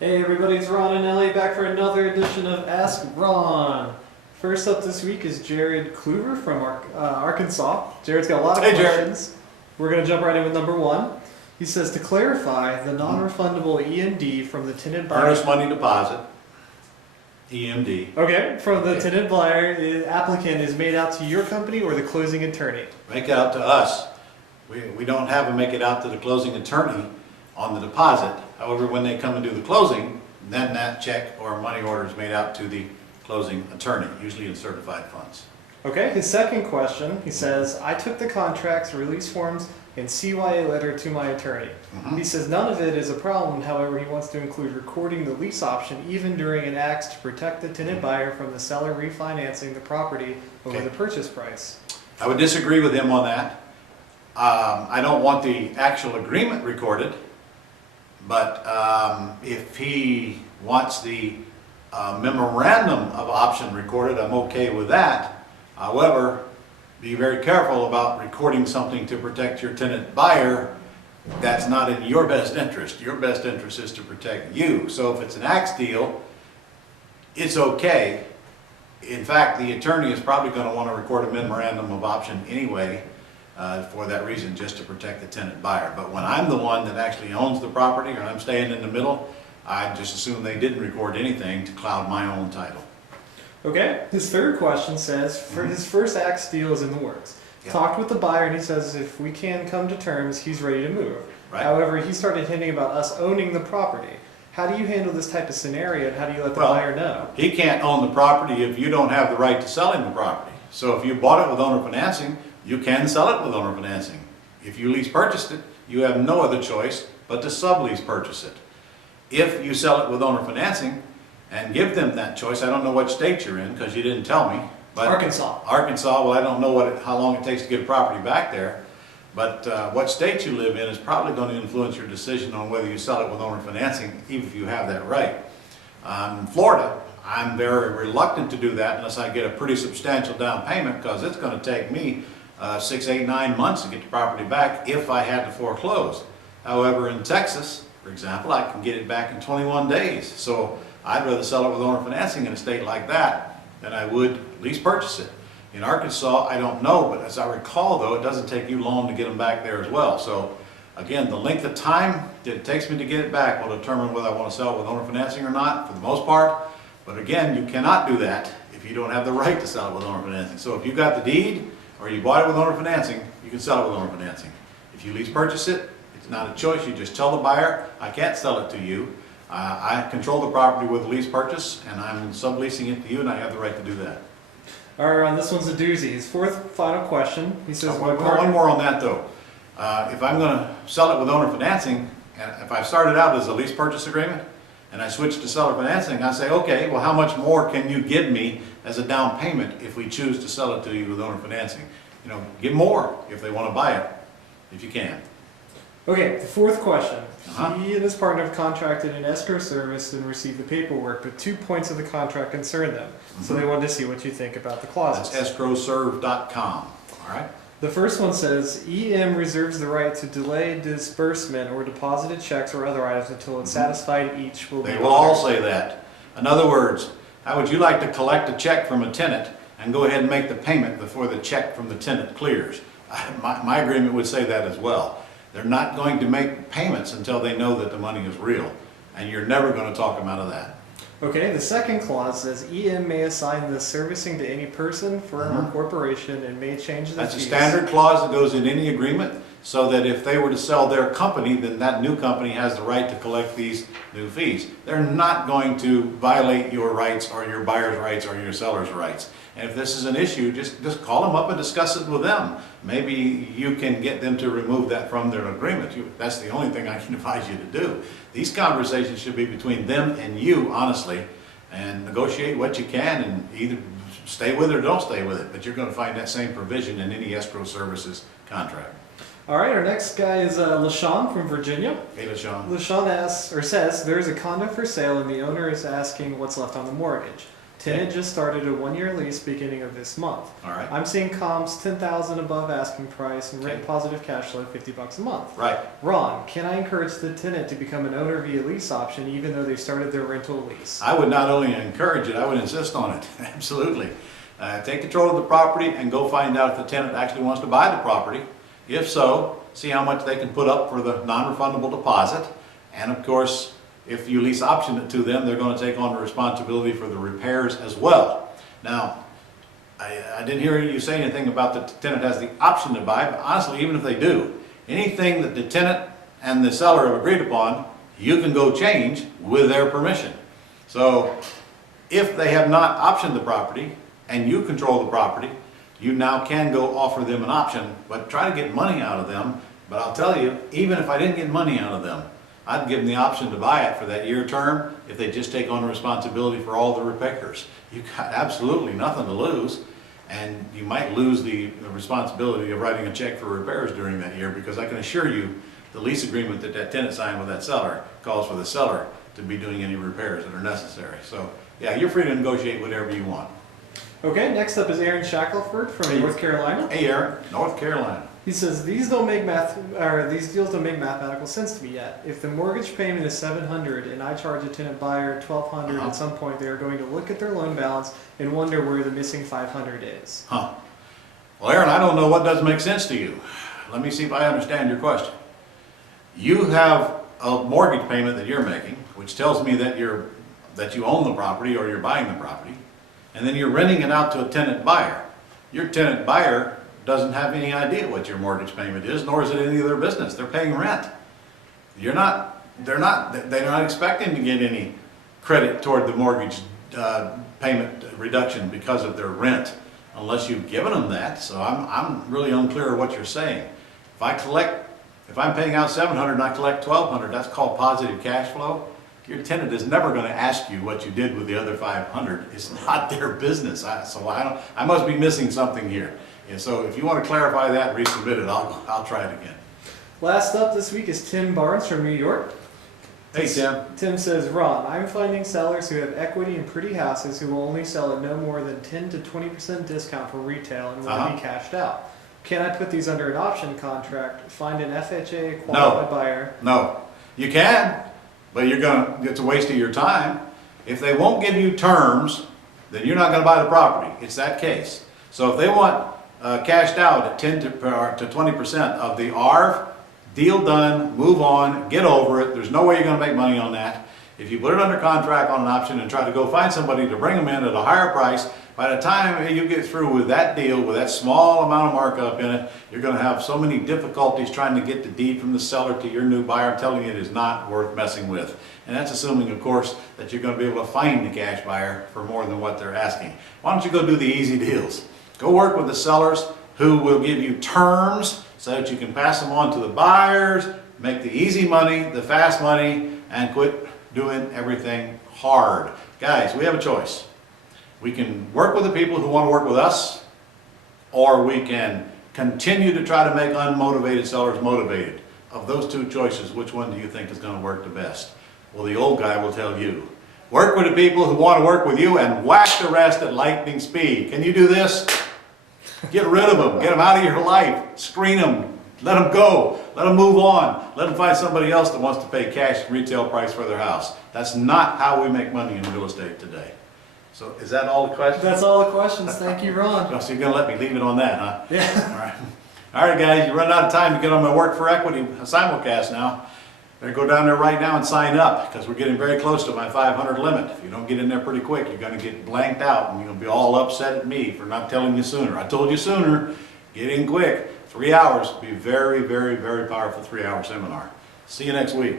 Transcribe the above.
Hey everybody, it's Ron and Ellie back for another edition of Ask Ron. First up this week is Jared Kluver from Arkansas. Jared's got a lot of questions. We're going to jump right in with number one. He says, to clarify, the non-refundable EMD from the tenant buyer... Earnest money deposit, EMD. Okay, from the tenant buyer, the applicant is made out to your company or the closing attorney? Make it out to us. We don't have them make it out to the closing attorney on the deposit. However, when they come and do the closing, then that check or money order is made out to the closing attorney, usually in certified funds. Okay, his second question, he says, I took the contracts, release forms, and CYA letter to my attorney. He says none of it is a problem, however, he wants to include recording the lease option even during an act to protect the tenant buyer from the seller refinancing the property over the purchase price. I would disagree with him on that. I don't want the actual agreement recorded, but if he wants the memorandum of option recorded, I'm okay with that. However, be very careful about recording something to protect your tenant buyer. That's not in your best interest. Your best interest is to protect you. So if it's an axe deal, it's okay. In fact, the attorney is probably going to want to record a memorandum of option anyway for that reason, just to protect the tenant buyer. But when I'm the one that actually owns the property or I'm staying in the middle, I just assume they didn't record anything to cloud my own title. Okay, his third question says, for his first axe deal is in the works. Talked with the buyer and he says if we can come to terms, he's ready to move. Right. However, he started hinting about us owning the property. How do you handle this type of scenario and how do you let the buyer know? He can't own the property if you don't have the right to sell him the property. So if you bought it with owner financing, you can sell it with owner financing. If you lease purchased it, you have no other choice but to sublease purchase it. If you sell it with owner financing and give them that choice, I don't know what state you're in because you didn't tell me. But Arkansas. Arkansas, well, I don't know how long it takes to get a property back there, but what state you live in is probably going to influence your decision on whether you sell it with owner financing, even if you have that right. In Florida, I'm very reluctant to do that unless I get a pretty substantial down payment because it's going to take me 6, 8, 9 months to get the property back if I had to foreclose. However, in Texas, for example, I can get it back in 21 days. So I'd rather sell it with owner financing in a state like that than I would lease purchase it. In Arkansas, I don't know, but as I recall though, it doesn't take you long to get them back there as well. So again, the length of time that it takes me to get it back will determine whether I want to sell it with owner financing or not, for the most part. But again, you cannot do that if you don't have the right to sell it with owner financing. So if you got the deed or you bought it with owner financing, you can sell it with owner financing. If you lease purchase it, it's not a choice. You just tell the buyer, I can't sell it to you. I control the property with a lease purchase and I'm subleasing it to you and I have the right to do that. All right, Ron, this one's a doozy. His fourth final question, he says... One more on that though. If I'm going to sell it with owner financing, and if I started out as a lease purchase agreement and I switched to seller financing, I say, okay, well how much more can you give me as a down payment if we choose to sell it to you with owner financing? You know, give more if they want to buy it, if you can. Okay, the fourth question. He and his partner have contracted an escrow service and received the paperwork, but 2 points of the contract concern them. So they wanted to see what you think about the clauses. That's escrowserve.com, all right? The first one says, EM reserves the right to delay disbursement or deposited checks or other items until it's satisfied each will be... They will all say that. In other words, how would you like to collect a check from a tenant and go ahead and make the payment before the check from the tenant clears? My agreement would say that as well. They're not going to make payments until they know that the money is real, and you're never going to talk them out of that. Okay, the second clause says EM may assign the servicing to any person, firm, or corporation and may change the That's fees. a standard clause that goes in any agreement, so that if they were to sell their company, then that new company has the right to collect these new fees. They're not going to violate your rights or your buyer's rights or your seller's rights. And if this is an issue, just call them up and discuss it with them. Maybe you can get them to remove that from their agreement. That's the only thing I can advise you to do. These conversations should be between them and you, honestly, and negotiate what you can and either stay with it or don't stay with it. But you're going to find that same provision in any escrow services contract. All right, our next guy is LaShawn from Virginia. Hey, LaShawn. LaShawn asks, or says, there's a condo for sale and the owner is asking what's left on the mortgage. Tenant just started a 1-year lease beginning of this month. All right, I'm seeing comps 10,000 above asking price and rent Okay. positive cash flow $50 a month. right. Ron, can I encourage the tenant to become an owner via lease option even though they started their rental lease? I would not only encourage it, I would insist on it, absolutely. Take control of the property and go find out if the tenant actually wants to buy the property. If so, see how much they can put up for the non-refundable deposit. And of course, if you lease option it to them, they're going to take on the responsibility for the repairs as well. Now, I didn't hear you say anything about the tenant has the option to buy, but honestly, even if they do, anything that the tenant and the seller have agreed upon, you can go change with their permission. So if they have not optioned the property and you control the property, you now can go offer them an option, but try to get money out of them. But I'll tell you, even if I didn't get money out of them, I'd give them the option to buy it for that year term if they just take on the responsibility for all the repairs. You've got absolutely nothing to lose, and you might lose the responsibility of writing a check for repairs during that year, because I can assure you the lease agreement that that tenant signed with that seller calls for the seller to be doing any repairs that are necessary. So yeah, you're free to negotiate whatever you want. Okay, next up is Aaron Shackelford from Hey. North Carolina. Hey Aaron, North Carolina. He says these deals don't make mathematical sense to me yet. If the mortgage payment is $700 and I charge a tenant buyer $1,200, at some point they are going to look at their loan balance and wonder where the missing $500 is. Huh. Well, Aaron, I don't know what doesn't make sense to you. Let me see if I understand your question. You have a mortgage payment that you're making, which tells me that you own the property or you're buying the property, and then you're renting it out to a tenant buyer. Your tenant buyer doesn't have any idea what your mortgage payment is, nor is it any of their business. They're paying rent. They're not expecting to get any credit toward the mortgage payment reduction because of their rent, unless you've given them that. So I'm really unclear what you're saying. If I'm paying out $700 and I collect $1,200, that's called positive cash flow. Your tenant is never going to ask you what you did with the other $500. It's not their business. I must be missing something here. And so if you want to clarify that and resubmit it, I'll try it again. Last up this week is Tim Barnes from New York. Hey Tim. Tim says, Ron, I'm finding sellers who have equity in pretty houses who will only sell at no more than 10 to 20% discount for retail and will be cashed out. Can I put these under an option contract, find an FHA qualified buyer? No, you can, but it's a waste of your time. If they won't give you terms, then you're not going to buy the property. It's that case. So if they want cashed out at 10 to 20% of the ARV, deal done, move on, get over it. There's no way you're going to make money on that. If you put it under contract on an option and try to go find somebody to bring them in at a higher price, by the time you get through with that deal, with that small amount of markup in it, you're going to have so many difficulties trying to get the deed from the seller to your new buyer. I'm telling you, it is not worth messing with. And that's assuming, of course, that you're going to be able to find the cash buyer for more than what they're asking. Why don't you go do the easy deals? Go work with the sellers who will give you terms so that you can pass them on to the buyers, make the easy money, the fast money, and quit doing everything hard. Guys, we have a choice. We can work with the people who want to work with us, or we can continue to try to make unmotivated sellers motivated. Of those two choices, which one do you think is going to work the best? Well, the old guy will tell you. Work with the people who want to work with you and whack the rest at lightning speed. Can you do this? Get rid of them. Get them out of your life. Screen them. Let them go. Let them move on. Let them find somebody else that wants to pay cash retail price for their house. That's not how we make money in real estate today. So is that all the questions? That's all the questions. Thank you, Ron. So you're going to let me leave it on that, huh? Yeah. All right. All right, guys. You're running out of time to get on my Work for Equity simulcast now. Better go down there right now and sign up, because we're getting very close to my 500 limit. If you don't get in there pretty quick, you're going to get blanked out, and you're going to be all upset at me for not telling you sooner. I told you sooner. Get in quick. 3 hours. Be very, very, very powerful 3-hour seminar. See you next week.